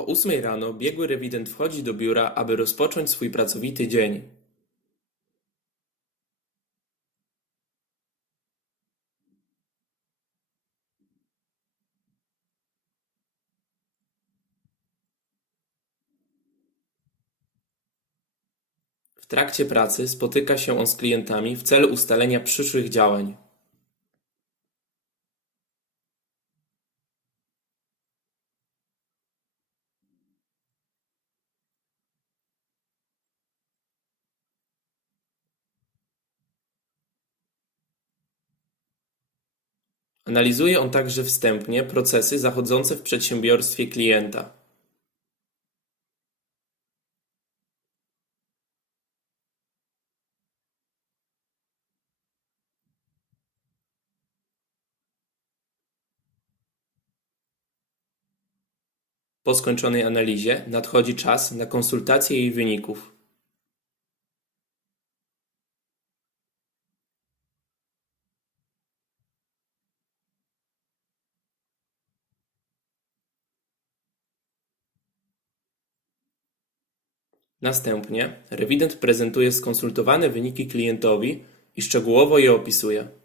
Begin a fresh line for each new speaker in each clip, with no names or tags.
O ósmej rano biegły rewident wchodzi do biura, aby rozpocząć swój pracowity dzień. W trakcie pracy spotyka się on z klientami w celu ustalenia przyszłych działań. Analizuje on także wstępnie procesy zachodzące w przedsiębiorstwie klienta. Po skończonej analizie nadchodzi czas na konsultację jej wyników. Następnie rewident prezentuje skonsultowane wyniki klientowi i szczegółowo je opisuje.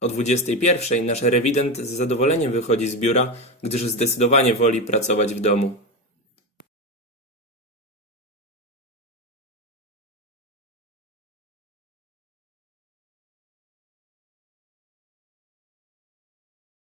O 21 nasz rewident z zadowoleniem wychodzi z biura, gdyż zdecydowanie woli pracować w domu.